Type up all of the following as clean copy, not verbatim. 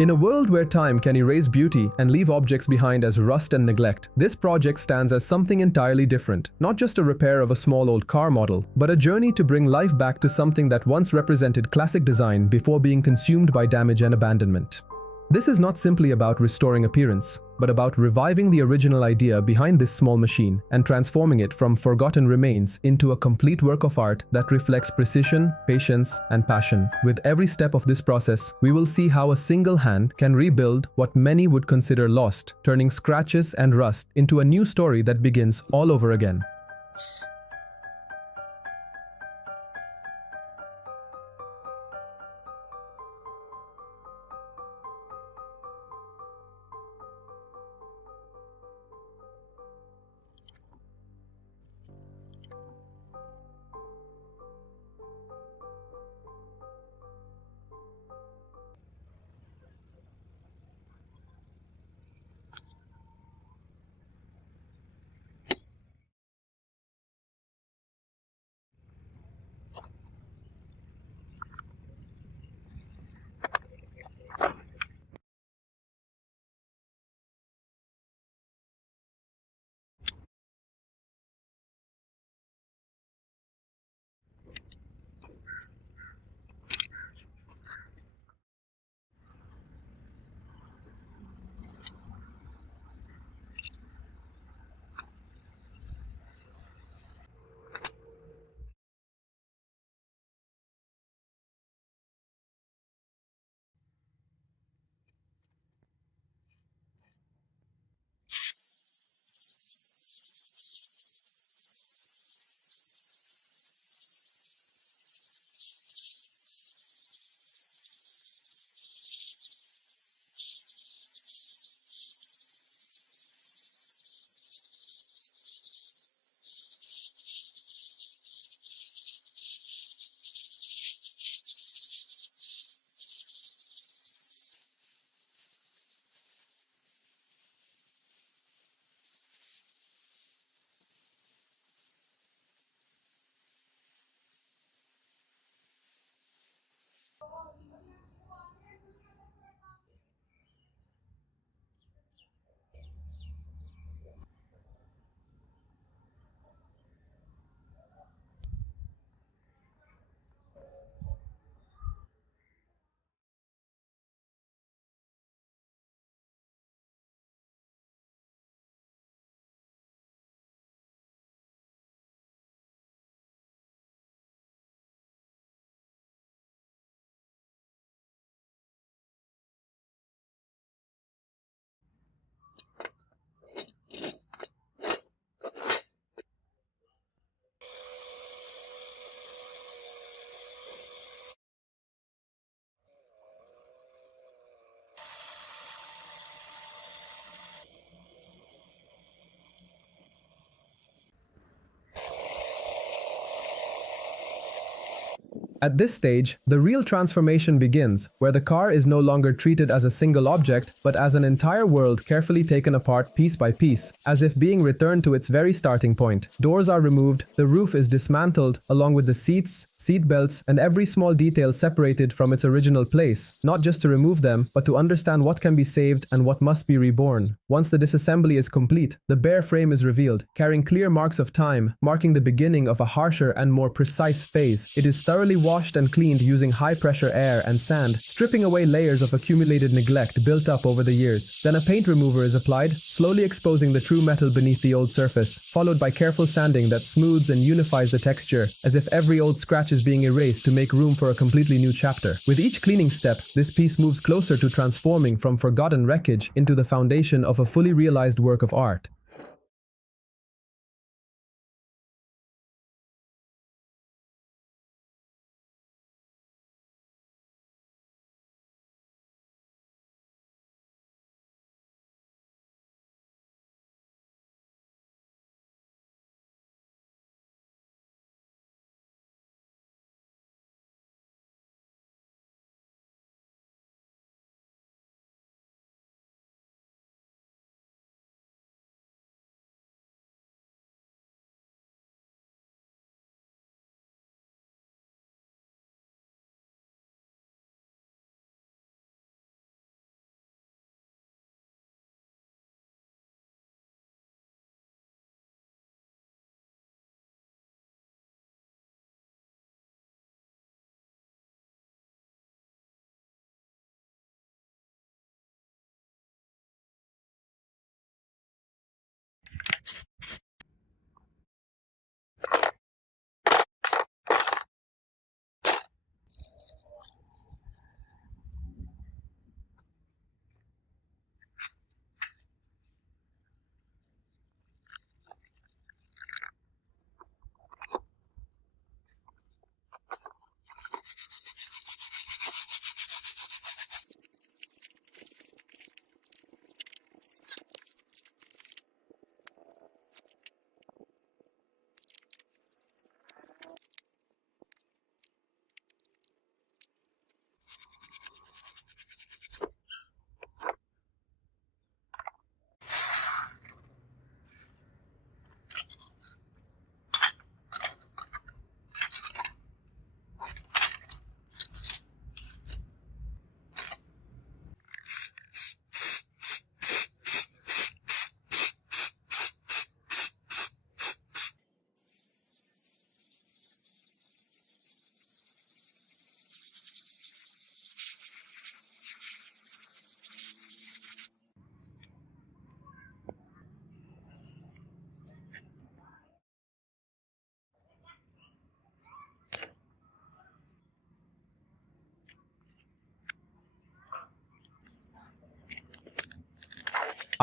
In a world where time can erase beauty and leave objects behind as rust and neglect, this project stands as something entirely different. Not just a repair of a small old car model, but a journey to bring life back to something that once represented classic design before being consumed by damage and abandonment. This is not simply about restoring appearance, but about reviving the original idea behind this small machine and transforming it from forgotten remains into a complete work of art that reflects precision, patience, and passion. With every step of this process, we will see how a single hand can rebuild what many would consider lost, turning scratches and rust into a new story that begins all over again. At this stage, the real transformation begins, where the car is no longer treated as a single object, but as an entire world carefully taken apart piece by piece, as if being returned to its very starting point. Doors are removed, the roof is dismantled, along with the seats, seat belts, and every small detail separated from its original place, not just to remove them, but to understand what can be saved and what must be reborn. Once the disassembly is complete, the bare frame is revealed, carrying clear marks of time, marking the beginning of a harsher and more precise phase. It is thoroughly washed and cleaned using high-pressure air and sand, stripping away layers of accumulated neglect built up over the years. Then a paint remover is applied, slowly exposing the true metal beneath the old surface, followed by careful sanding that smooths and unifies the texture, as if every old scratch is being erased to make room for a completely new chapter. With each cleaning step, this piece moves closer to transforming from forgotten wreckage into the foundation of a fully realized work of art.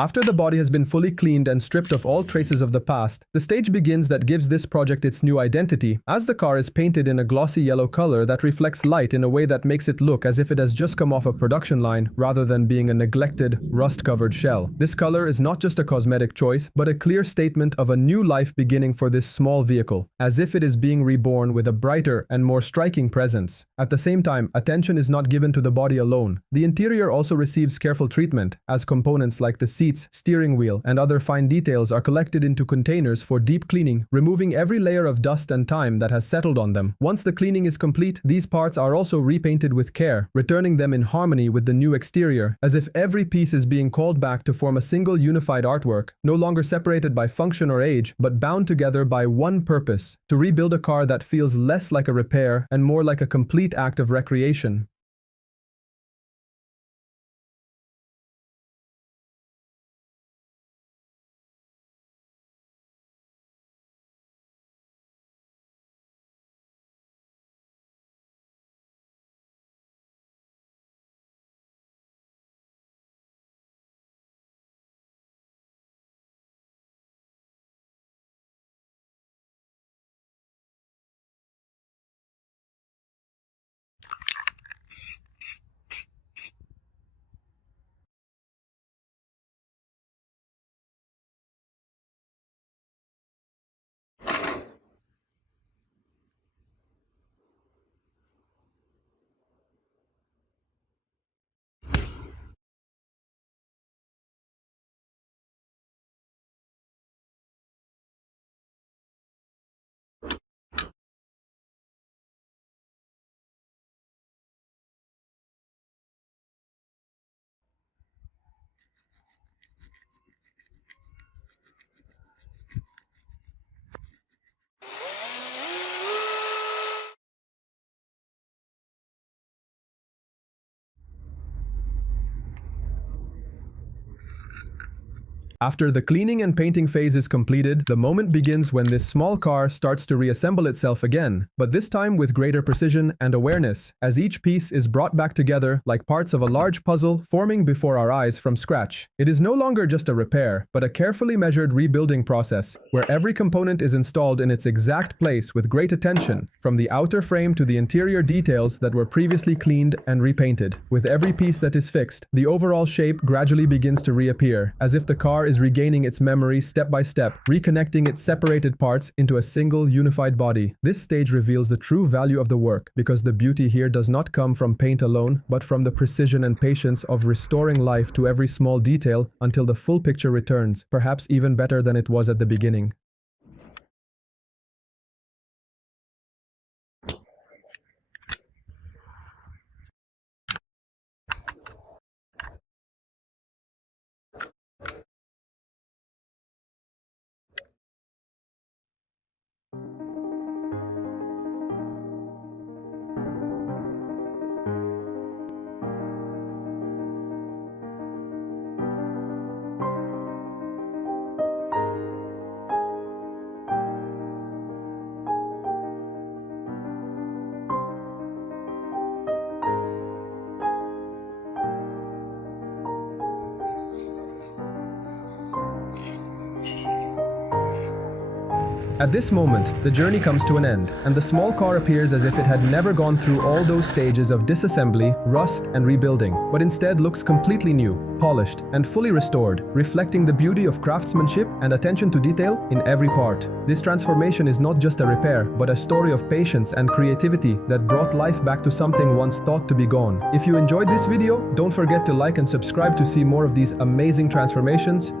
After the body has been fully cleaned and stripped of all traces of the past, the stage begins that gives this project its new identity, as the car is painted in a glossy yellow color that reflects light in a way that makes it look as if it has just come off a production line rather than being a neglected, rust-covered shell. This color is not just a cosmetic choice, but a clear statement of a new life beginning for this small vehicle, as if it is being reborn with a brighter and more striking presence. At the same time, attention is not given to the body alone. The interior also receives careful treatment, as components like the seats, steering wheel, and other fine details are collected into containers for deep cleaning, removing every layer of dust and time that has settled on them. Once the cleaning is complete, these parts are also repainted with care, returning them in harmony with the new exterior, as if every piece is being called back to form a single unified artwork, no longer separated by function or age, but bound together by one purpose: to rebuild a car that feels less like a repair and more like a complete act of recreation. After the cleaning and painting phase is completed, the moment begins when this small car starts to reassemble itself again, but this time with greater precision and awareness, as each piece is brought back together like parts of a large puzzle forming before our eyes from scratch. It is no longer just a repair, but a carefully measured rebuilding process, where every component is installed in its exact place with great attention, from the outer frame to the interior details that were previously cleaned and repainted. With every piece that is fixed, the overall shape gradually begins to reappear, as if the car is regaining its memory step by step, reconnecting its separated parts into a single unified body. This stage reveals the true value of the work, because the beauty here does not come from paint alone, but from the precision and patience of restoring life to every small detail until the full picture returns, perhaps even better than it was at the beginning. At this moment, the journey comes to an end, and the small car appears as if it had never gone through all those stages of disassembly, rust, and rebuilding, but instead looks completely new, polished, and fully restored, reflecting the beauty of craftsmanship and attention to detail in every part. This transformation is not just a repair, but a story of patience and creativity that brought life back to something once thought to be gone. If you enjoyed this video, don't forget to like and subscribe to see more of these amazing transformations.